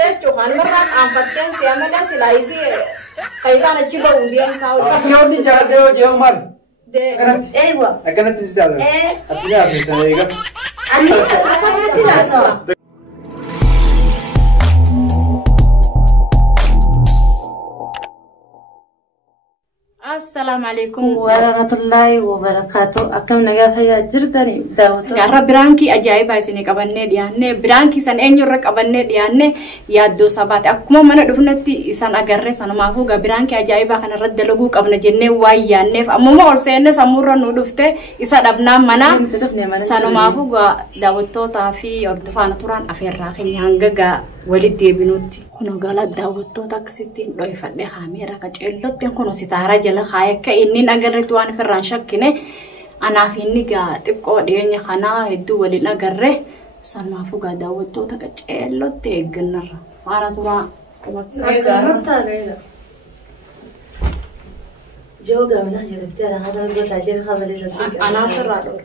jirte Johan marra anfatten siamada silaisi kaisan achiba udian tau Asiyoni jarade je Umar de ايوه akanat istala atnya asitaiga انا سافرت لازم السلام عليكم ورحمة الله وبركاته أكم نجاح يا جردني داوتو garra biraanki ajaa'iba isinii qabannee dhiyaanne biraanki san eenyurra qabannee dhiyaanne yaaddoo sabaati akkuma mana dhufnetti isan agarre sanumaafuu biraanki ajaa'iba kanarratti dalaguu qabna jennee waan yaanneef ammuma ol seenne sammurra nu dhufte isa dhabnaan mana sanumaafuu daawwattootaa fi hordofaan turaan afeerraa keenya hanga walitti deebinutti kuno gala daawwattoota akkasittiin dhoofadhe kaameera qaceellotti kuno sitaara jala kaayee akka inni agarreetti waan ofirraan shakkine anaaf inni xiqqoo dhiyeenya kanaa hedduu waliin agarre sanumaafuu daawwattoota qaceellotti eeggannarra faana turaa جوجا من أهل الفتاة هذا نقول تاجر خبر الرسول أنا سرّا دور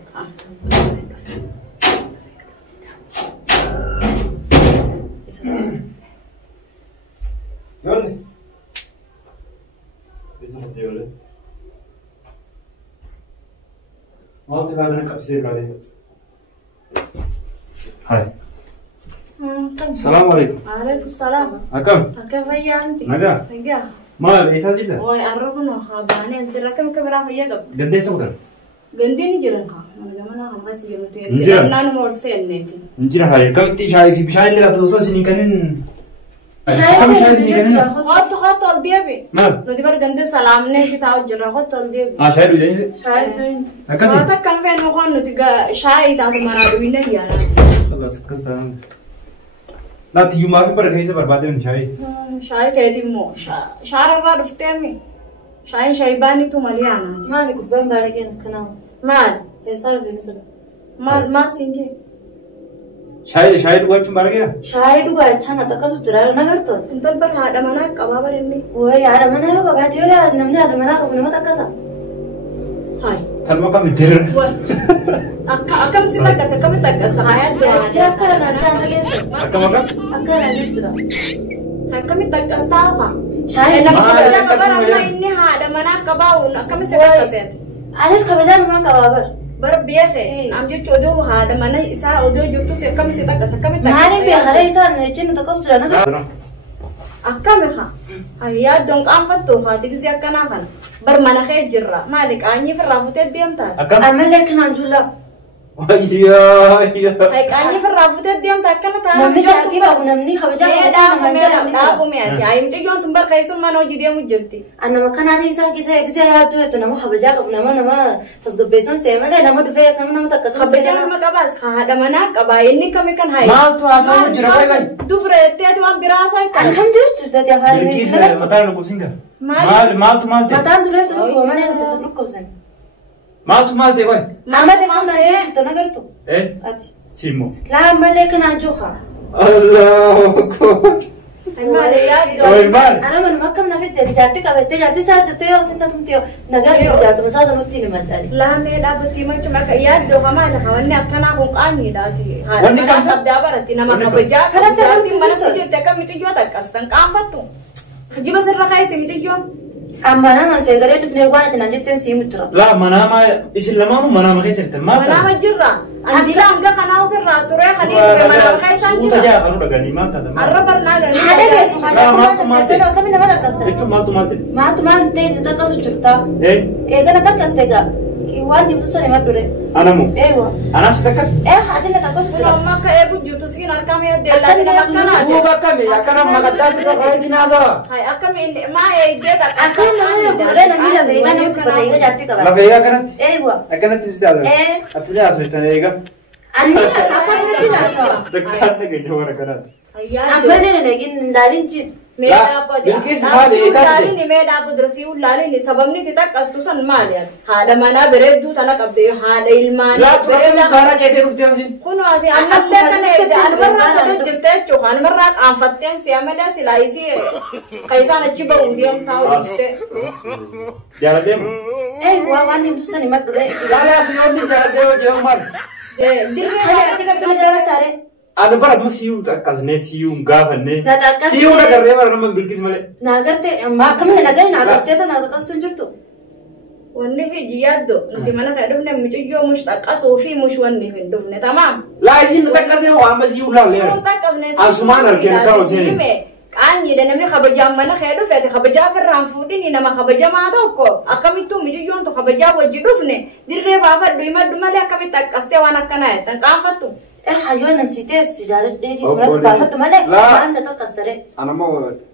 يلا لازم تديوله ما تبغى أنا كابسين بعدين هاي السلام عليكم عليكم السلام أكم كيف أنت؟ نجا نجا ما إيش هذا وای arrabno habane anti rakam kamera hoya gab gande سكتر gande ni jiran ha mana hamma si yote nan mor senneti نجرا هاي كم تيجي في بشاي اللي توصل سنين كنن كم شاي سنين كنن خط الديبي ما لو تبر gande salam ne ki taw jira خط الديبي شاي دوين شايف أكاسي ما تكم فين نقول نتيجة شاي تاع تمارا دوينه يا خلاص كسر لا تيجي ما في بركة إيش بربادة من شاي شاي تهدي مو شارع ما رفتامي شاي باني تو مليانة ما نكبر بارجين كناو مال يصير بينزل ما سينجي شاي دوات شو بركة شاهد وعشان أتكاسو ترى نقدر انت البر هذا منا كبابر إني وهي على منا يوكا بعد يولا نمني على منا كم نما تكاسا هاي ثلما كم يدير أكم سيدا كسر كم تكسر هاي جاك كلا نرجع نجلس أكم أكلا نجتنا كم تكسر تاوها شاهد أنا كبر إني هذا منا كباون أكم سيدا كسر أنا سكبلان ما كبابر बर biahe amje chodo hada mana isa audio jurtu se kam sita kasa kam ta ماني بيخرج إنسان نجين تكاسو ترى نقدر akkam ha ayya don kan fatto ha digzi akkana kan bar mana khay jirra malik anyi firra fute diamta أكم أعمل لك نانجولا يا ay anyi firra fute diamta akkana ta نمني شاكي بابو نمني خبجان da bu me ati ayim ce yon tumbar khaysun mano jide mu jirti أنا ما كان هذه إنسان كذا إجزا هاتو هتو نمو خبجان قبل نما تصدق بيسون سيما لا نما دفع كم نما تكسو khabajal ma kabas hada mana kaba inni kam kan hay ما تو أصلا جرا كاي dubre te tu am birasa kan الحمد لله تزداد يا بركيس فارمي متى نقول سينجا مال ما تو مالتي ما تام دولار سلوك وما أنا نتسلوك كوزن ما تو مالتي وين ما تكلم نجيب تناقرتو إيه أتي سيمو لا أعمل لك نانجوها الله أكبر ay male ya أي مال أنا من مكة نفيد جاتي كبتة جاتي ساعة تيو سنتا تمتيو نجاس جاتو مساز نوتي نمدالي la me da bati ma cuma ka ya do kama da hawanne akkana kun qani da ti Wanni kam sa? sabda barati nama Wanni kam? kabaja Karanta karati kan mana tulisan. sijir ta kam ci jota kastan kan fattu hajiba sirra kai sim ci jon أما أنا سيدري دفني وانا تناجتين سيمترا لا منام إسلامه منام خير سرت ما mana ma jirra andila anga kana sirra ture khadi ke mana kai san Suta jirra aja kalau udah gani mata dah. arrabar na ga هذا بيسو لا، هذا ما ما تماتي. تنسى كم نما تكسر Itu mal tu mati. ما تمان تين تكسر جرتا Eh, إيه كنا تكسر كا كيوان دي بتصير ما دوري anamu. أيوة Anak sedekas. إيه هاتين تكسر Kalau جرتا maka ibu jutu sih narkam ya dia Akan lagi nama dia kana Gua bakal ya karena makan tadi saya binasa. hai akam ini ma ya dia tak أكون نما دوري نمي لا بينا نمي كبتة جاتي La كبار vega kan? أيوة Akan nanti istilah. Eh. Artinya asmita ya kan? أنا أسافر نتي ناسا Dekat nih jawara kan. ya أما لنا نجين دارين جد me La, da pa bilkis mali, dia isang lali din. ni me da pa drasi lali ni sabab ni titak kastusan mali ya hada mana beredu tanak abde hada ilmani La tu bereda kan bara jadi rufti sih. kuno ati anak le kana ida almarra sada jirte chu almarra anfatten si amada silaisi kaisa na chiba udiam tau diste Jalan dem. أيوة وأنا دوسني ما دوري La la sih orang jalan dem jauh mal. dirre هذا كده كده جرى تاري أنا برا ما سيو تأكسني سيو غافني نتأكس سيو نقرر برا ما بالكيس ماله ناقرت ما كم نقدر ناقرت تو ناقص تنجرتو wanni hiji yaaddo nuti mana kana dhufne muciyyoo mush xaqqasuu fi mush wanni hin dhufne tamaam لا يجي نتأكسه وعم سيو لا siruu xaqqasne أسمان أركين كارو سيني qaanyiidha namni kabajaan mana kee dhufeeti kabajaa firraan fuudhini nama kabajamaa tokko akkamittuu muciyyoontu kabajaa wajji dhufne dirree baafadhu himadhu malee akkamitti xaqqastee waan akkanaa jettan qaanfattu حيوان نسيتي سجارة ديجي مرات بافت مالك ما أنت تقصدري أنا ما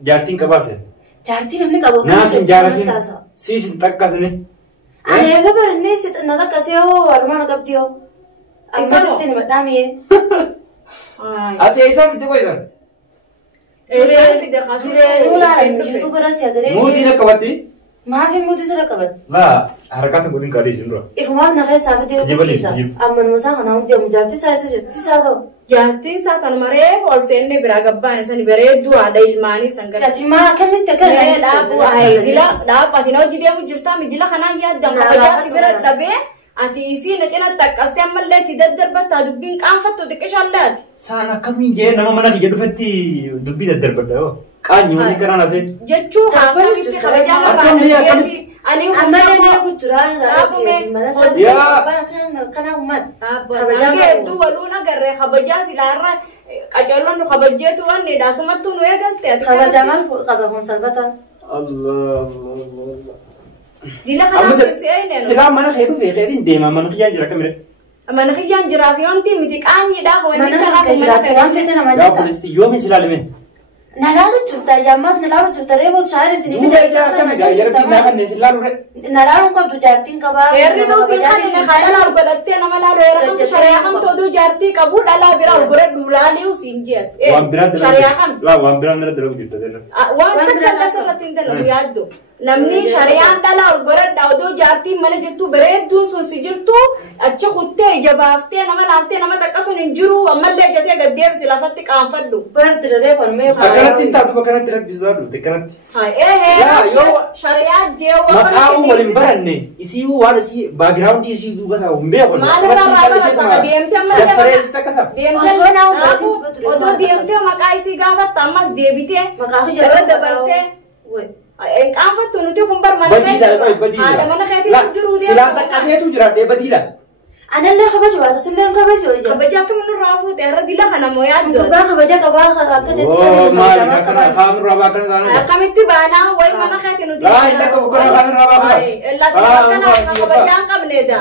جارتين كبارسين جارتين منك أبوك ناس جارتين سيس تأكسني أنا خبر الناس إن تقصيه أرمان قبضيه أيسان مدامي أتي أيسان كده كويسا eesaan fide زين ولا يوتيوبر أسيا مودي نكبتي ما في مودي سر كبر لا حركات مودين كاري سنرا إفهمنا نخيل سافدي كيسا أما المسا أنا ودي مجارتي سايسة تساعدو jaartiin saatan mareef ol seenne biraa gabbaan isani bareedduu haadha ilmaanii san gadi يا ما كم أنت كذا dhaabu dila dhaabbatiin hojii deemu jirtaa midila kanaan yaaddan kabajaa si bira dhabee ati isii na cina taqqastee ammallee itti daddarbattaa dubbiin qaanfattu xiqqishallaati. Sana kamiin jee nama mana kiyya dhufetti dubbii daddarbadha yoo qaanyi wanni garaan asee. Jechuu akkamitti kabajaa irraa dhabeeti ani ammallee guduraan kana uummata kabajaa hedduu waluun agarree kabajaa silaarra qacarroon nu kabajjeetu wanni dhaasumattuu nu eegalte. kabajaa maal qaba kun salphata. Dila kana seenee silaa mana kee dhufee keetiin deema mana kiyyaan jira kamire. mana kiyyaan jiraa fi wanti miti qaanyiidha mana kan jiraatu waan fete nama yaa polisiti yoomi silaalime. nalaalu jirta yammas nalaalu jirta reeboo shaayir isin duuba ijaa akkana gaayyaratti naa kanneen silaalu re. nalaaluun qabdu jaartiin qabaa. Eerri dhuusiin kan inni haadha godhattee nama laalu eerra kan shariyaa kan toduu jaartii qabu dhalaa biraa godhadhu laalii usiin jeet. Waan biraa shariyaa kan. waan biraa nara dalagu jirta dela. Waan takka asirratti hin dalagu yaaddu. Namni shariyaan dhalaa godhadha odoo jaartiin mana jirtu bareedduun sun si jirtu achi kuttee ija baaftee nama laaltee nama taqqasuun hin jiru ammallee jatee gaddeebisi lafatti qaanfadhu. bardi reefan mee akkanatti hin taatu bakkanatti rabbisaa dhufte kanatti. Shariyaa jeewwa maqaa'uu waliin baranne isii waan isii baagiraawundii isii duuba taa'u hin beeku. Maalirraa baay'ee deemtee amma dafarees takkasa. Deemtee odoo deemtee maqaa isii gaafatta ammas deebitee irra dabartee. Qaanfattu nuti kun bar mana haadha mana keetiin jiru deemu. Silaa taqqaseetu jira badiidha. anallee kabaju baata silleen kabaju ija. Kabajaa akka mana irraa fuute irra dila kana moo yaaddu. Gubbaa kabajaa qabaa akka jetti. Maali akkana kaanurraa baakana taanudha. Akkamitti baanaa wayi mana keetiin nuti. Laa inni akka bukkana kaanurraa baakana. Illaa kana kabajaa hin qabneedha.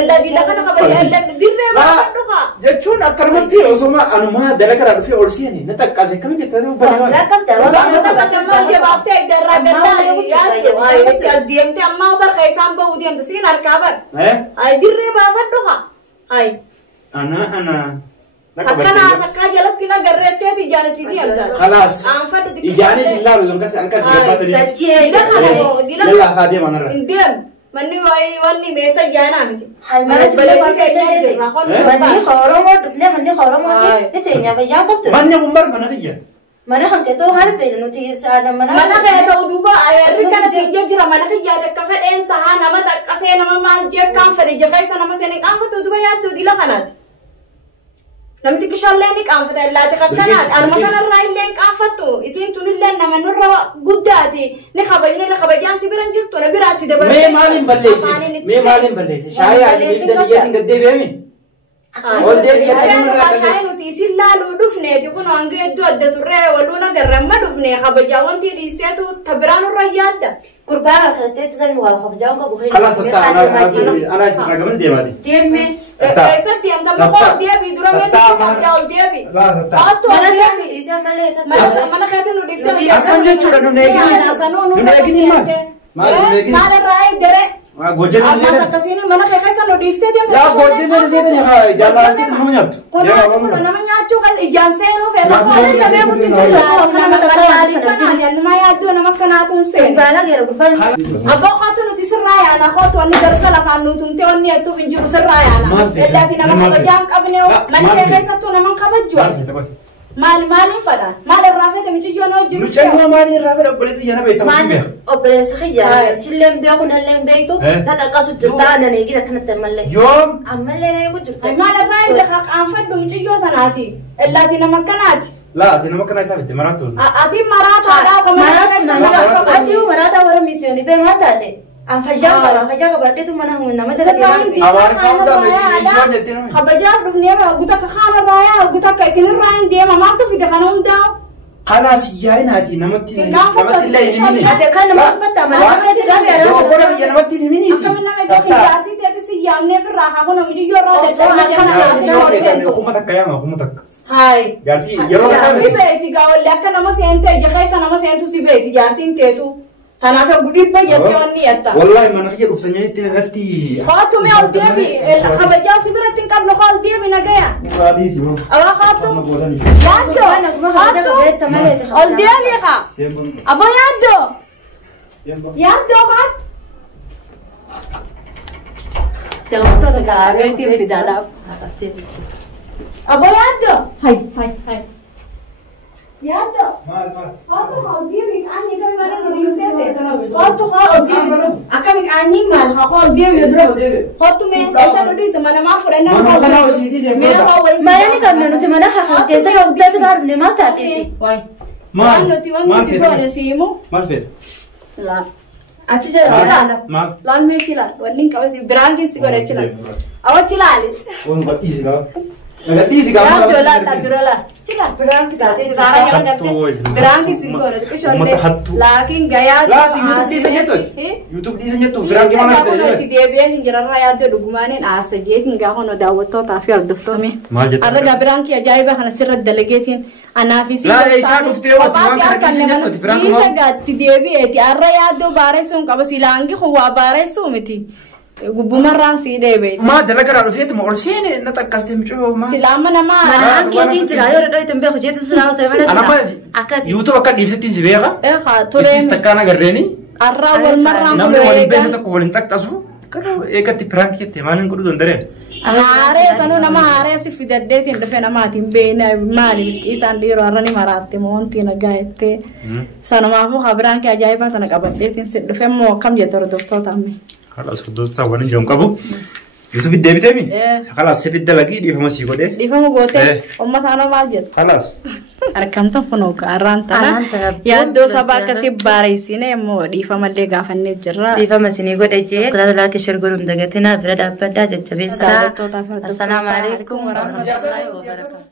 Illaa dila kana kabajaa dirree baafadhu haa. Jechuun akkanumatti osoma anumaa dalagaraa dhufee ol seeni na taqqaase akkami jettee baaftee darraa gaddaa deemtee ammaa barka isaan bahuu deemte siin harkaa bar. Ay dirree baafadhu haa. Ay. Ana. Takkaa jalatti na garreetteeti ijaanitti deemta. Khalaas. Ijaanis hin laalu yookaan ankas Dachee. Dila haa deeman irra. Hin deemu. Manni wanni meessa ijaanaa miti. Manni Oromoo dhufnee manni Oromoo ni teenya fayyaa qabdu. Manni kun bar mana biyya. Mana kan keetoo haala beenu nuti saada mana kee ta'u duuba ayyaarri kana siin jira mana kiyyaa akka fedheen tahaa nama taqqasee nama maal jee akkaan fedhe jakeessa nama seenee qaanfatu duuba yaaddu dila kanaati. Namti kishallee ni qaanfata illaati kakkanaati. Arma kanarraa illee hin qaanfattu. Isiin tunillee nama nurra guddaati. Ni kabajaan si biran jirtu na biraatti dabalatee. Mee maaliin balleessi? Shaayii asii daliyyaatiin gaddeebi'ami? Shaayii nuti isin laaluu dhufneeti kun hanga hedduu adda turree waluun agarramma dhufne kabajaa wanti dhiisteetu tabiraan irra yaadda. Gurbaa kakkateetti san waa kabajaan qabu. Kalas ana isin ragamas deemaati. Deemee. Eessatti deemta maqoo deebii dura meetii qabdaa ol deebii. Haattu ol deebii. Mana keetiin nu dhiiftee. Akkam jechuudha nu neegini maal irraa eegdere. Gojjeen ammas akkasiin mana kee keessa nu dhiiftee deemte. Yaa gojjeen mana seetanii haa jaallatanii nama nyaattu. Nama nyaachuu kan ijaan seenuu fedha. Namee guutti jirtu akkana nama yaaddoo nama kanaatuun seenu. Gaala geera gurbaan. Abbaa kootu nuti sirraa yaana kootu wanni darsa lafaan nutumtee wanni hedduu hin jiru sirraa yaana. Ellaati nama kabajaa hin qabne mana kee keessattuu nama kabajju. مالي فلان مال الرافع تمشي أنا وجيب مشان مالي الرافع أقبلت يانا بيتهم مان أبليس خيا سلم بيكون اللهم بيتو لا تقصد جرتان أنا يجي لكن تملي يوم عمل لنا يقول جرتان مال الرافع اللي خاك أنفد تمشي ثناتي إلا تنا مكانات لا تنا مكان يسافر مراتون أتي مرات هذا مرات أتيو مرات أورا ميسيوني بما تاتي فجأة بدأت منا هو نما تدري أوار كم ده ميسيون جتنا خبجاب دفنيا قلت خان الرايا قلت كيسين الراين دي ما في دخانهم دا خلاص جاين هاتي نمتي لا يميني هذا كان ما فتح ما تدري يا رب يا نمتي يميني أكمل نما يدخل جاتي تأتي يامني في الراحة هو نمجي يورا خمتك كياما خمتك هاي جاتي يا رب سيبيتي قاول لك أنا ما سينت جخيس أنا ما سينتو سيبيتي جاتين تيتو أنا في قريب ما يجيوني أتا والله ما نخير وفسني تنفتي خاطو مي أوديبي الخبجة سبرتين قبل خال ديبي نجايا خاليسي ما أبا خاطو يادو خاطو أوديبي خا أبا يادو خاط تلوتو تكاري في دالاب أبا يادو هاي يادو خاطو أوديبي أني كم مرة نبيسته خاطو أوديبي أكمل أني مال أوديبي خاطو مي إذا ندي زمان ما فرنا ما يعني كنا نتمنى حقك أنت لو بدأت تعرف ما تعطيه واي ما نتمنى سيبوا نسيمو ما الفيد لا أتجي لا ما لا ميتي لا ولين كويس برانكي سيجورة تلا أو تلا لي ونقول إيزي لا نقول إيزي كمان لا تلا تدري لا تلا برانكي تعطيه برانكي سيجورة إيش لكن جايات لا يوتيوب دي سنجتو يوتيوب دي سنجتو برانكي ما نقدر تديبيه إنجرا رايا ده لقمانين عسجيت إنجا هون دعوتو تعرفي الدفتومي أنا برانكي أجايبه أنا سر الدلجيتين أنا في لا إيشان أفتي وتمان كركي سنجتو برانكي ما إيش قاعد تديبيه تي الرايا ده بارسون كبس إلانجي هو بارسون متي بمران سيده بيت ما دلقر على فيت ما أرسين نتكلم مشوا ما سلام أنا ما أنا كذي ترايو ردوي تنبه خجيت سلام سيفنا أنا ما يوتيوب أكاد نفسي تنسبيها إيه خا ترى إيش تكانا قررني الرا والمرة نعم وين بينه تقول إنتك تسو كده إيه كتي برانكي تمانين كله دندرين هاري سانو نما هاري سيف دردت إن دفنا ما تيم بين مالي إيسان ديرو أرني مرات مون تينا جايته سانو ما هو خبران كأجايبه تنا كبدت إن سد دفنا مو كم جتر دكتور تامي خلاص خدوا سوالين جم كابو يوتيوب الدبي تامي خلاص سيد لقي دي فما سيكو ده دي فما قوته أمة ثانا ماجد خلاص أركم تفنوك أرانتنا يا دو سبا كسب باريسينه مو دي فما اللي قافني جرا دي فما سينيكو تجي لا كشرقولم دقتنا برد أبدا جتبي السلام عليكم ورحمة الله وبركاته